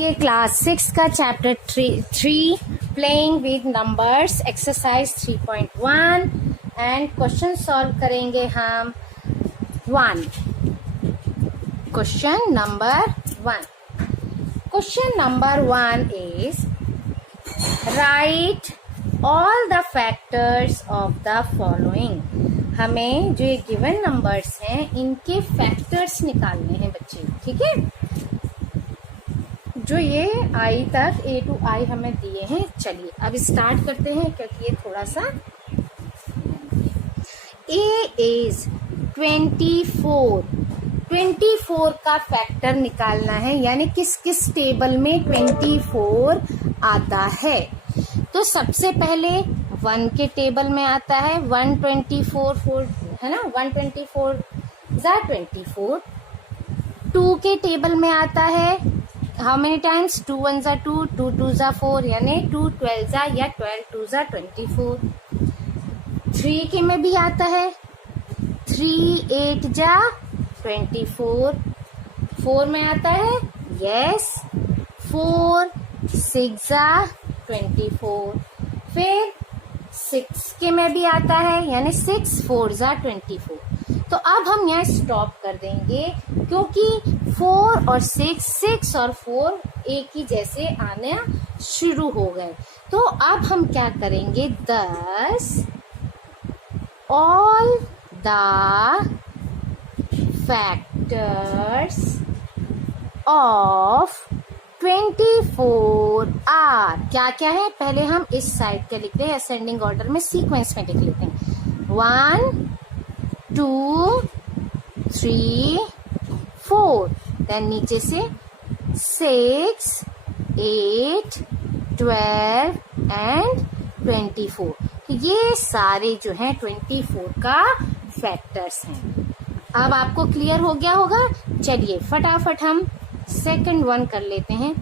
ये क्लास 6 का chapter 3 playing with numbers exercise 3.1 and question solve करेंगे हम 1। Question number 1 is right all the factors of the following. हमें जो ये गिवन नंबर्स हैं इनके फैक्टर्स निकालने हैं बच्चे, ठीक है। जो ये आई तक A to I हमें दिए हैं। चलिए अब स्टार्ट करते हैं क्योंकि ये थोड़ा सा A is 24 का फैक्टर निकालना है, यानी किस किस टेबल में 24 आता है। तो सबसे पहले 1 के टेबल में आता है 124 है ना, 124 ज़ा 24। 2 के टेबल में आता है हाउ मेनी टाइम्स 2 1 ज़ा 2, 2 2 ज़ा 4 यानी 2 12 ज़ा या 12 2 ज़ा 24। 3 के में भी आता है 3 8 ज़ा 24। 4 में आता है यस 4 6 ज़ा 24। फिर 6 के में भी आता है यानी 6 4 ज़ा 24। तो अब हम यहाँ स्टॉप कर देंगे क्योंकि 4 और 6 और 4 एक ही जैसे आना शुरू हो गए। तो अब हम क्या करेंगे, 10 all the factors of 24 are. क्या क्या है, पहले हम इस साइड के लिखते हैं, असेंडिंग ऑर्डर में सीक्वेंस में लिख लेते हैं। 1 2 3 4, देन नीचे से 6 8 12 एंड 24। ये सारे जो हैं 24 का फैक्टर्स हैं। अब आपको क्लियर हो गया होगा। चलिए फटाफट हम सेकंड वन कर लेते हैं।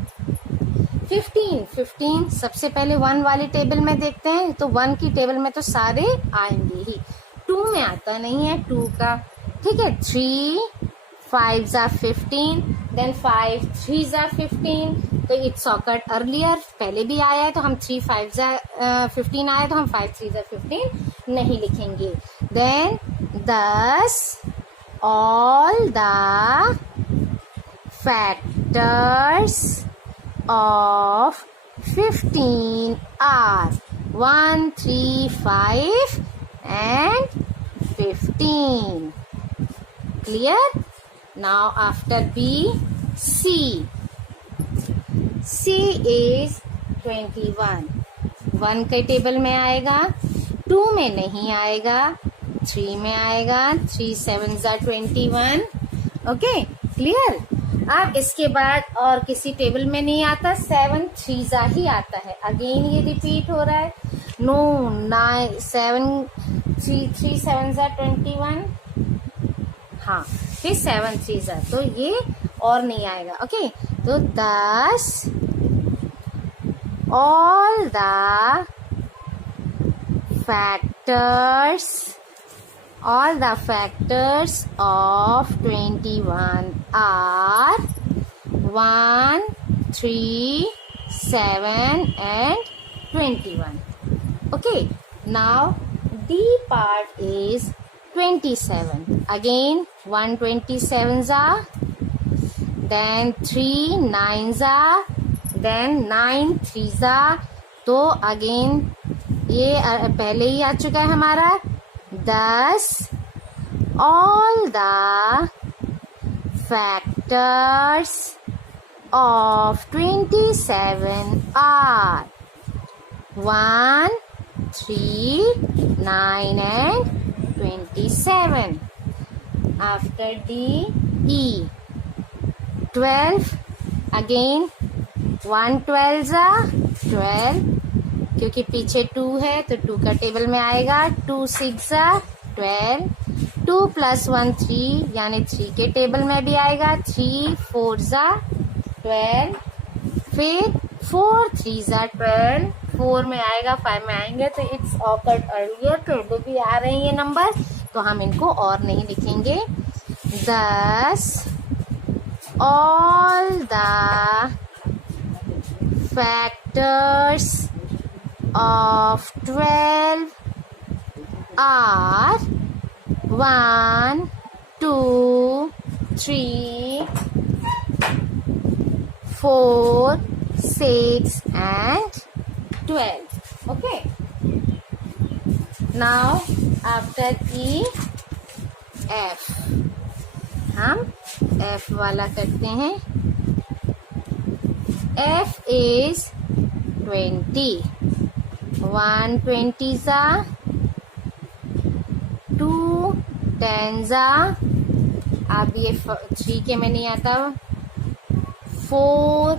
15 सबसे पहले 1 वाले टेबल में देखते हैं। तो 1 की टेबल में तो सारे आएंगे ही, 2 में आता नहीं है 2 का, ठीक है। 3 5 ज़ा 15, देन 5 3 ज़ा 15। तो इट्स ऑकर्ड अर्लियर, पहले भी आया है तो हम 3 5 ज़ा 15 आया तो हम 5 3 ज़ा 15 नहीं लिखेंगे। Then 10 all the factors of 15 are 1 3 5 and 15। Clear? Now after B, C. C is 21। 1 के टेबल में आएगा, 2 में नहीं आएगा, 3 में आएगा, 3 7 ज़ा 21। Okay clear. अब इसके बाद और किसी टेबल में नहीं आता, 7 3 ज़ा ही आता है। अगेन ये रिपीट हो रहा है। नो 9 7 3 7 ज़ा 21, हाँ फिर 7 3 ज़ा, तो ये और नहीं आएगा। ओके तो 10 all the factors of 21 are 1 3 7 and 21। Okay now D part is 27. Again 1 27 ज़ा, then 3 9 ज़ा, then 9 3 ज़ा। तो अगेन ये पहले ही आ चुका है हमारा। 10 all the factors of 27 are 1 3 9 and 27. After D, E 12, again 1 12 ज़ा 12, क्योंकि पीछे 2 है तो 2 का टेबल में आएगा। 2 6 ज़ा 12, 2 + 1 3 यानी 3 के टेबल में भी आएगा। 3 4 ज़ा 12, फिर 4 3 ज़ा 12, 4 में आएगा, 5 में आएंगे तो इट्स ऑकर्ड अर्लियर। तो भी आ रहे हैं ये नंबर तो हम इनको और नहीं लिखेंगे। 10 all the factors of 12 are 1, 2, 3, 4, 6 and 12. Okay. Now after E, F. हम F वाला करते हैं. F is 20. 1 20s are, 2 10s are. अब ये 3 के में नहीं आता. 4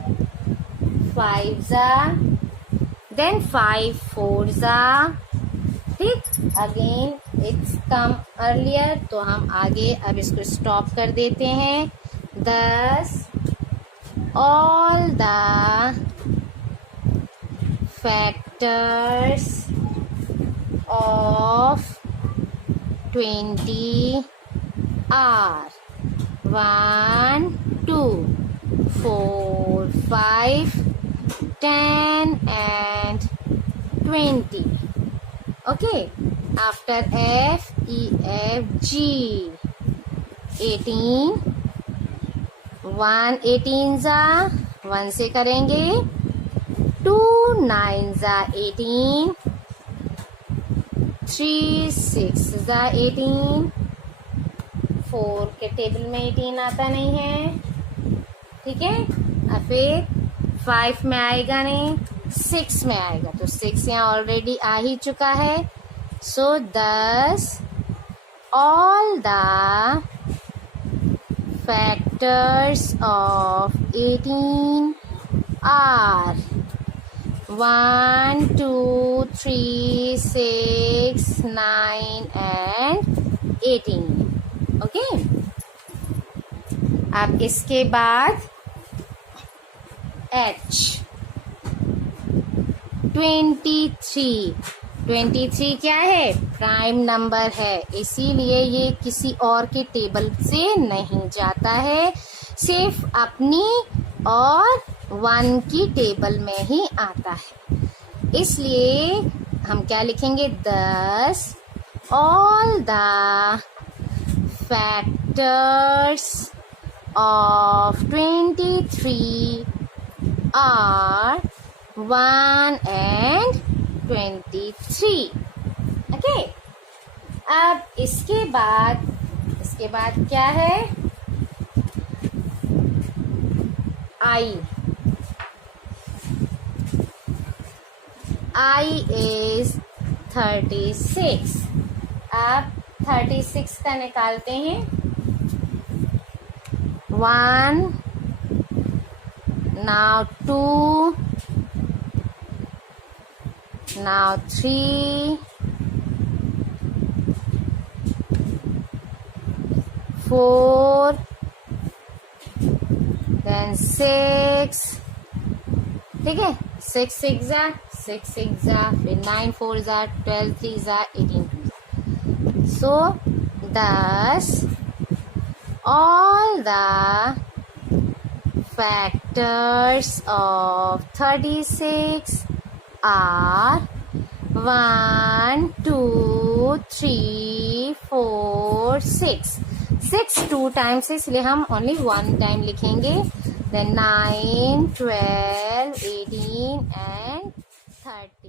5s are. Then 5 4s are. ठीक. अगेन इट्स कम अर्लियर, तो हम आगे अब इसको स्टॉप कर देते हैं. 10 all the factors of 20 are 1, 2, 4, 5, 10 and 20. Okay. After F, E, F, G. 18. 1 18s are, 1 से करेंगे. 2 9s are 18. 3 6s are 18. 4 के टेबल में 18 आता नहीं है. ठीक है. अब फिर 5 में आएगा नहीं, 6 में आएगा. तो 6 यहाँ ऑलरेडी आ ही चुका है. सो 10 all the factors of 18 are 1, 2, 3, 6, 9 and 18. Okay. अब इसके बाद H 23. 23 क्या है? प्राइम नंबर है, इसीलिए ये किसी और के टेबल से नहीं जाता है, सिर्फ अपनी और 1 की टेबल में ही आता है. इसलिए हम क्या लिखेंगे? 10 all the factors of 23 are 1 and 23. Okay. अब इसके बाद क्या है? I is 36. अब 36 का निकालते हैं. 1, now 2, now 3, 4, then 6. ठीक है. 6 6 जा, 6 6 जा, फिर 9 4 जा, 12 3 जा, 18 2 जा. So 10 all the factors of 36 are 1 2 3 4 6. 6 2 times है, इसलिए हम only 1 time लिखेंगे. Then 9 12 18 and 30.